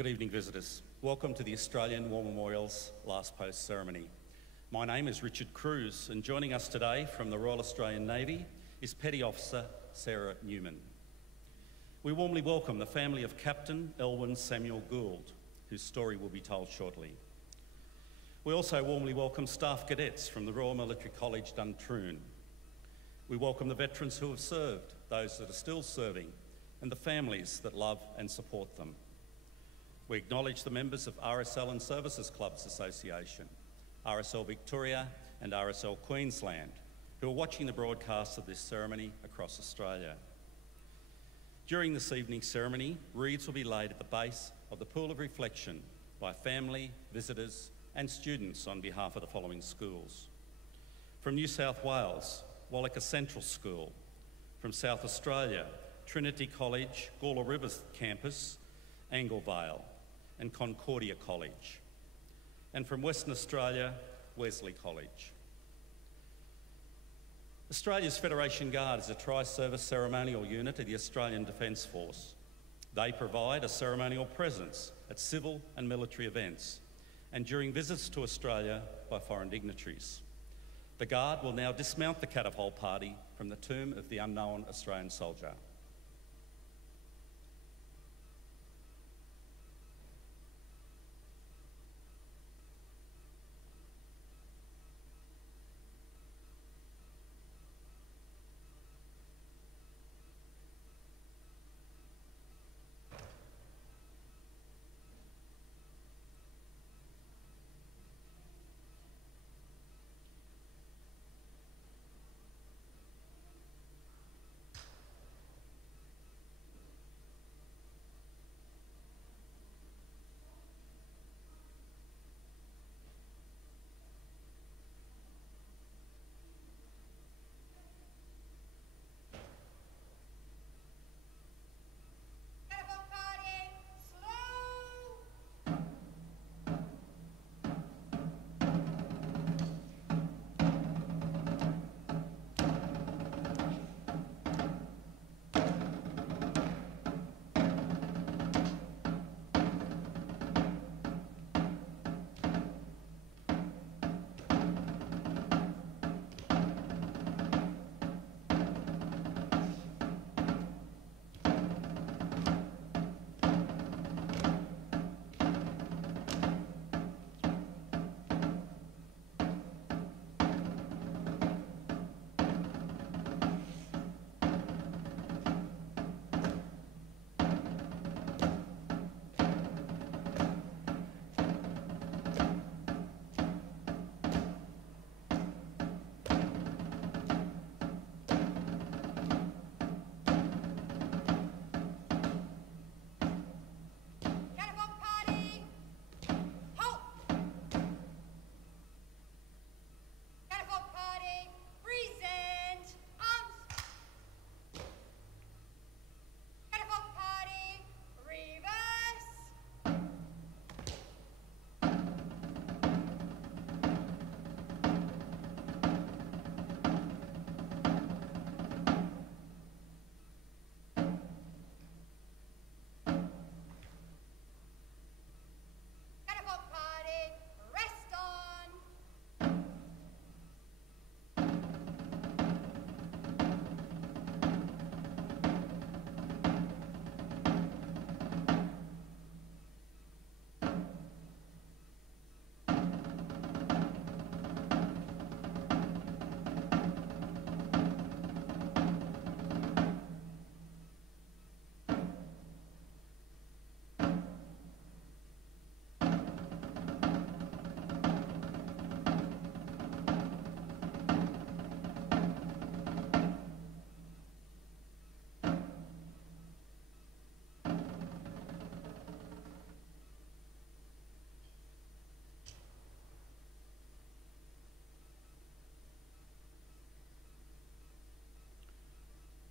Good evening, visitors. Welcome to the Australian War Memorial's Last Post ceremony. My name is Richard Cruz, and joining us today from the Royal Australian Navy is Petty Officer Sarah Newman. We warmly welcome the family of Captain Elwyn Samuel Gould, whose story will be told shortly. We also warmly welcome staff cadets from the Royal Military College Duntroon. We welcome the veterans who have served, those that are still serving, and the families that love and support them. We acknowledge the members of RSL and Services Clubs Association, RSL Victoria and RSL Queensland, who are watching the broadcast of this ceremony across Australia. During this evening's ceremony, wreaths will be laid at the base of the Pool of Reflection by family, visitors and students on behalf of the following schools. From New South Wales, Wallaca Central School. From South Australia, Trinity College, Gawler Rivers Campus, Anglevale and Concordia College. And from Western Australia, Wesley College. Australia's Federation Guard is a tri-service ceremonial unit of the Australian Defence Force. They provide a ceremonial presence at civil and military events and during visits to Australia by foreign dignitaries. The Guard will now dismount the catapult party from the tomb of the unknown Australian soldier.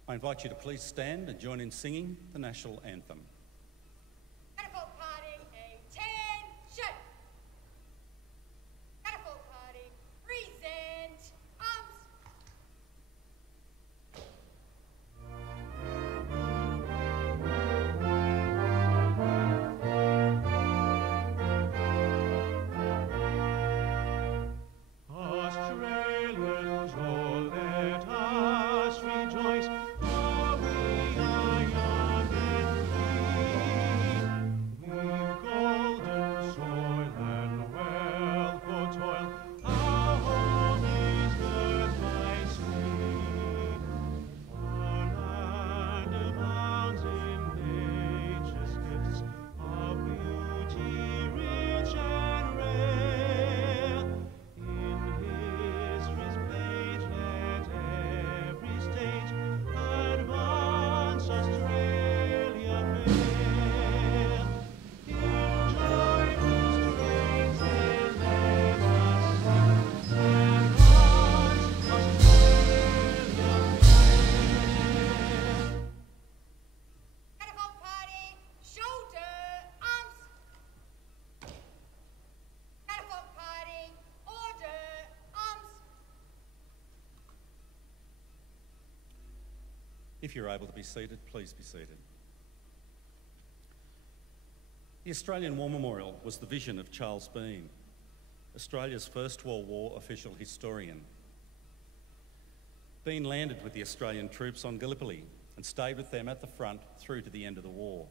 I invite you to please stand and join in singing the national anthem. Catapult party, attention! Catapult party, present arms! If you're able to be seated, please be seated. The Australian War Memorial was the vision of Charles Bean, Australia's First World War official historian. Bean landed with the Australian troops on Gallipoli and stayed with them at the front through to the end of the war.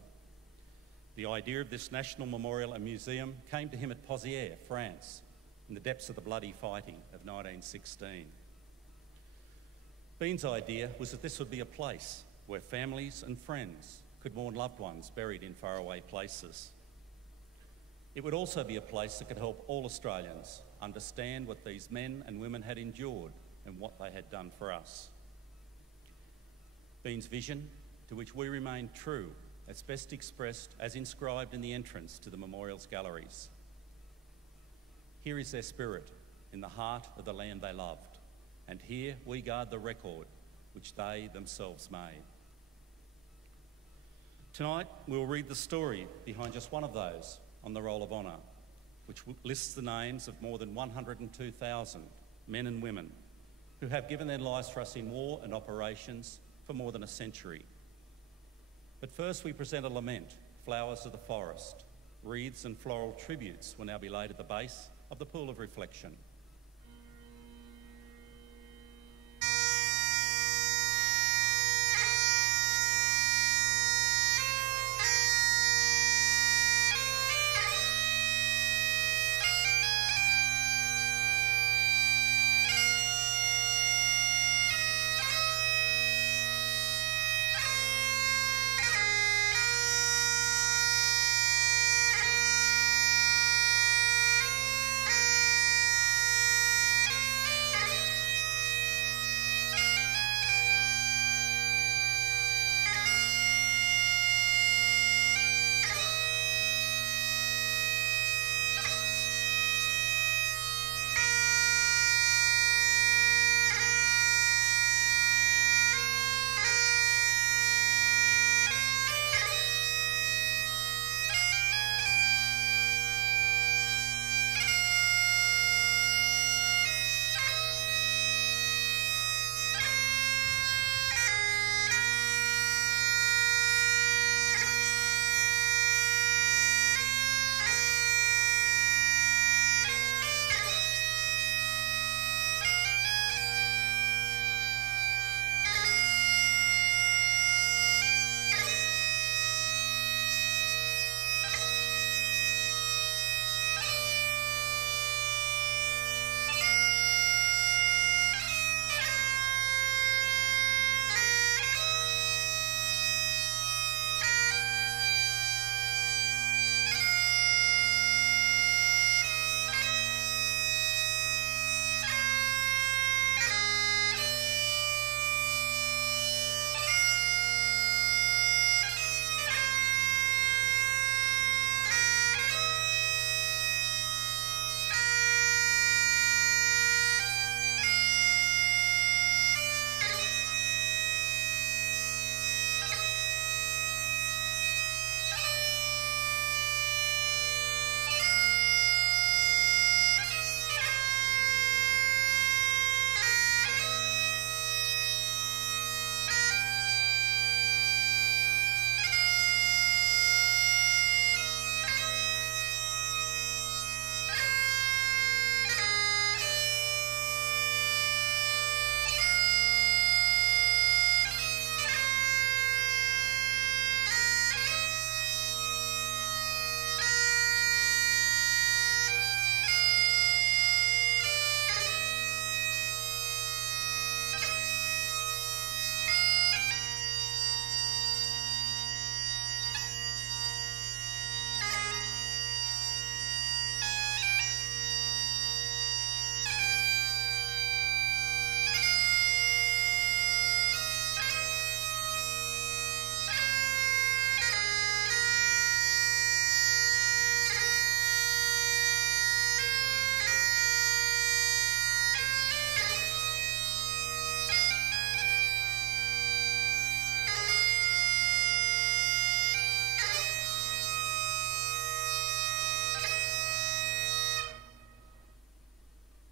The idea of this national memorial and museum came to him at Pozières, France, in the depths of the bloody fighting of 1916. Bean's idea was that this would be a place where families and friends could mourn loved ones buried in faraway places. It would also be a place that could help all Australians understand what these men and women had endured and what they had done for us. Bean's vision, to which we remain true, is best expressed as inscribed in the entrance to the memorial's galleries. Here is their spirit in the heart of the land they loved, and here we guard the record which they themselves made. Tonight, we'll read the story behind just one of those on the Roll of Honour, which lists the names of more than 102,000 men and women who have given their lives for us in war and operations for more than a century. But first we present a lament, Flowers of the Forest. Wreaths and floral tributes will now be laid at the base of the pool of reflection.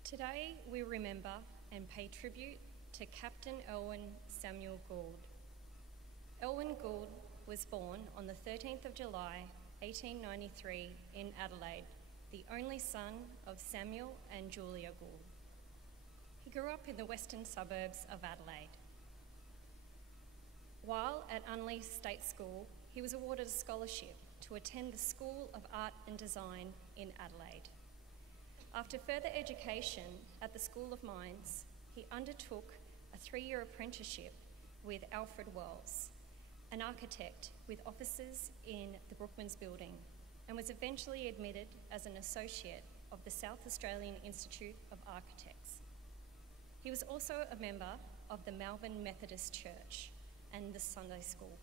Today we remember and pay tribute to Captain Elwyn Samuel Gould, Elwyn Gould was born on the 13th of July, 1893 in Adelaide, the only son of Samuel and Julia Gould. He grew up in the western suburbs of Adelaide. While at Unley State School, he was awarded a scholarship to attend the School of Art and Design in Adelaide. After further education at the School of Mines, he undertook a 3-year apprenticeship with Alfred Wells, an architect with offices in the Brookmans building, and was eventually admitted as an associate of the South Australian Institute of Architects. He was also a member of the Melbourne Methodist Church and the Sunday School.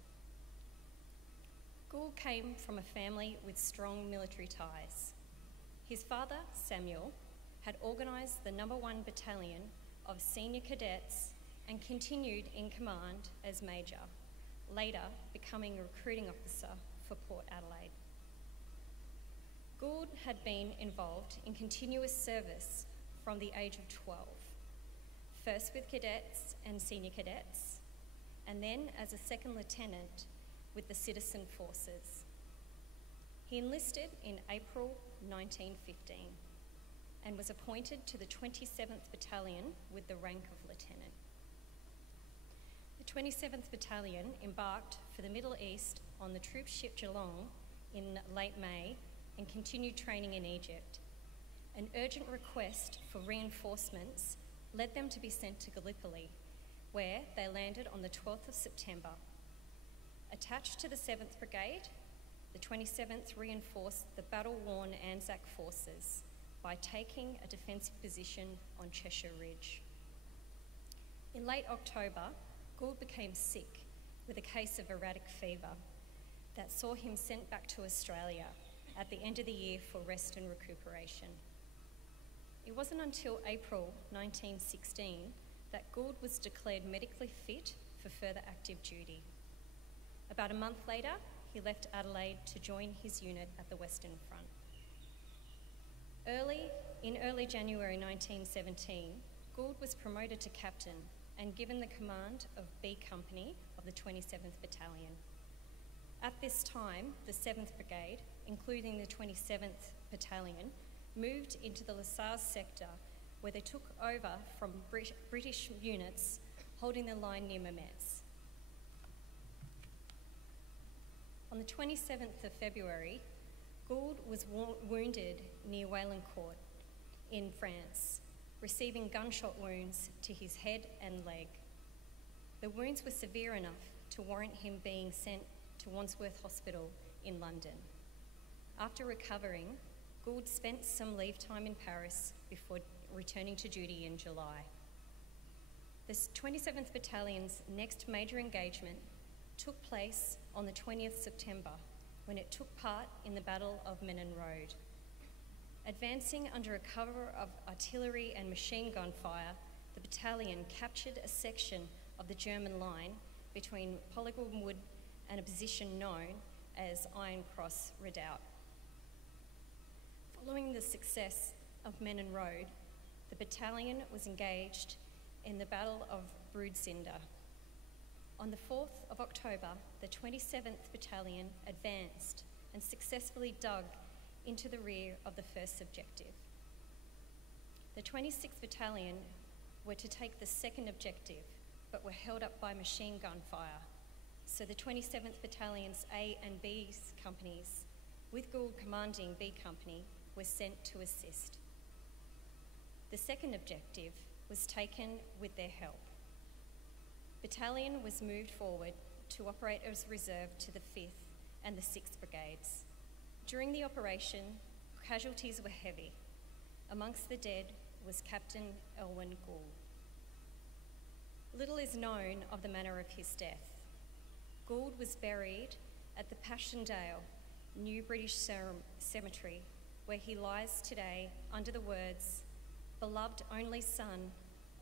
Gould came from a family with strong military ties. His father, Samuel, had organised the No. 1 Battalion of senior cadets and continued in command as Major, later becoming a recruiting officer for Port Adelaide. Gould had been involved in continuous service from the age of 12, first with cadets and senior cadets, and then as a second lieutenant with the citizen forces. He enlisted in April 1915 and was appointed to the 27th Battalion with the rank of lieutenant. The 27th Battalion embarked for the Middle East on the troop ship Geelong in late May and continued training in Egypt. An urgent request for reinforcements led them to be sent to Gallipoli, where they landed on the 12th of September. Attached to the 7th Brigade, the 27th reinforced the battle-worn Anzac forces by taking a defensive position on Cheshire Ridge. In late October, Gould became sick with a case of erratic fever that saw him sent back to Australia at the end of the year for rest and recuperation. It wasn't until April 1916 that Gould was declared medically fit for further active duty. About a month later, he left Adelaide to join his unit at the Western Front. In early January 1917, Gould was promoted to captain and given the command of B Company of the 27th Battalion. At this time, the 7th Brigade, including the 27th Battalion, moved into the Lassars sector, where they took over from British units holding the line near Mametz. On the 27th of February, Gould was wounded near Wailancourt in France, receiving gunshot wounds to his head and leg. The wounds were severe enough to warrant him being sent to Wandsworth Hospital in London. After recovering, Gould spent some leave time in Paris before returning to duty in July. The 27th Battalion's next major engagement took place on the 20th September, when it took part in the Battle of Menin Road. Advancing under a cover of artillery and machine gun fire, the battalion captured a section of the German line between Polygon Wood and a position known as Iron Cross Redoubt. Following the success of Menin Road, the battalion was engaged in the Battle of Broodzinder. On the 4th of October, the 27th Battalion advanced and successfully dug into the rear of the first objective. The 26th Battalion were to take the second objective, but were held up by machine gun fire. So the 27th Battalion's A and B companies, with Gould commanding B Company, were sent to assist. The second objective was taken with their help. Battalion was moved forward to operate as reserve to the 5th and the 6th Brigades. During the operation, casualties were heavy. Amongst the dead was Captain Elwyn Gould. Little is known of the manner of his death. Gould was buried at the Passchendaele New British Cemetery, where he lies today under the words, "Beloved only son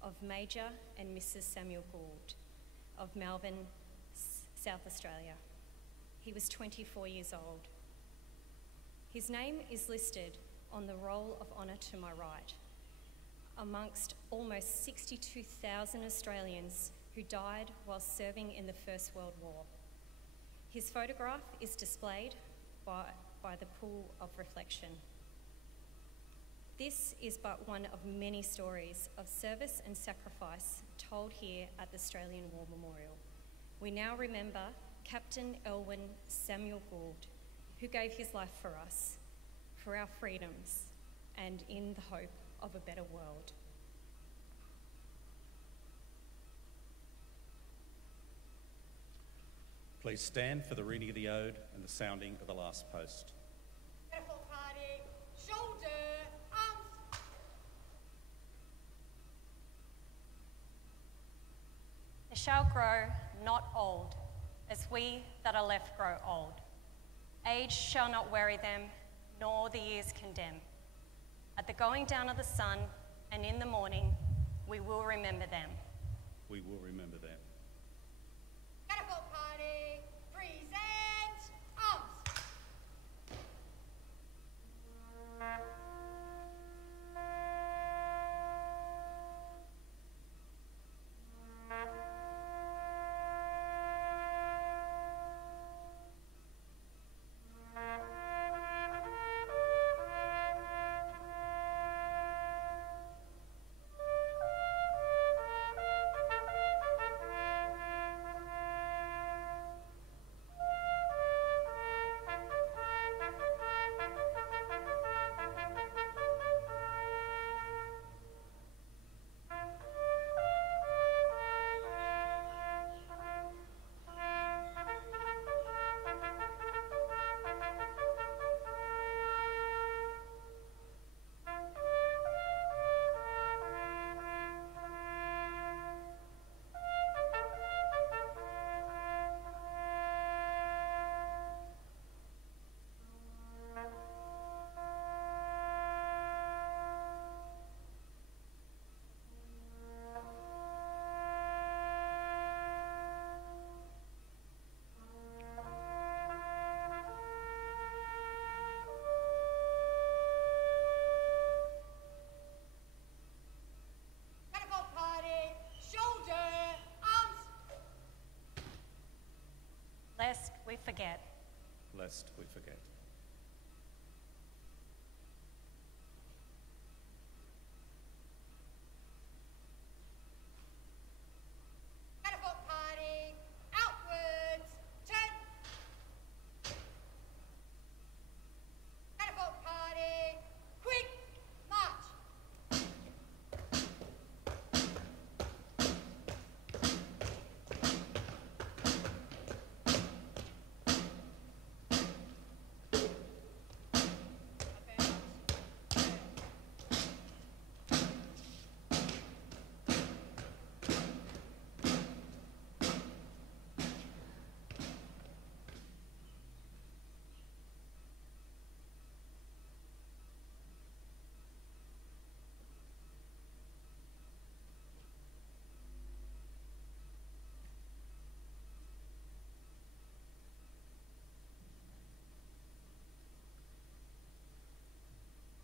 of Major and Mrs. Samuel Gould of Melbourne, South Australia." He was 24 years old. His name is listed on the Roll of Honour to my right, amongst almost 62,000 Australians who died while serving in the First World War. His photograph is displayed by the pool of reflection. This is but one of many stories of service and sacrifice told here at the Australian War Memorial. We now remember Captain Elwyn Samuel Gould, who gave his life for us, for our freedoms, and in the hope of a better world. Please stand for the reading of the ode and the sounding of the last post. Catapult party, shoulder, arms. They shall grow not old, as we that are left grow old. Age shall not weary them, nor the years condemn. At the going down of the sun and in the morning, we will remember them. We will remember them. Catapult party, present, arms. Catapult party, shoulder, arms. Lest we forget. Lest we forget. Catapult party, outwards, turn. Catapult party, quick march.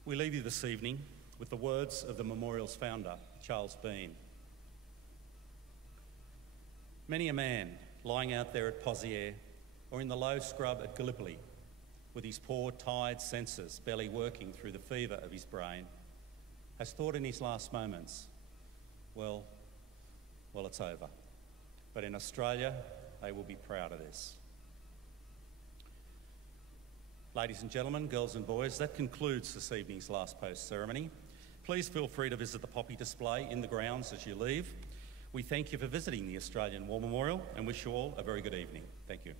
We leave you this evening with the words of the memorial's founder, Charles Bean. Many a man lying out there at Pozières or in the low scrub at Gallipoli, with his poor, tired senses barely working through the fever of his brain, has thought in his last moments, well, it's over. But in Australia, they will be proud of this. Ladies and gentlemen, girls and boys, that concludes this evening's last post ceremony. Please feel free to visit the poppy display in the grounds as you leave. We thank you for visiting the Australian War Memorial and wish you all a very good evening. Thank you.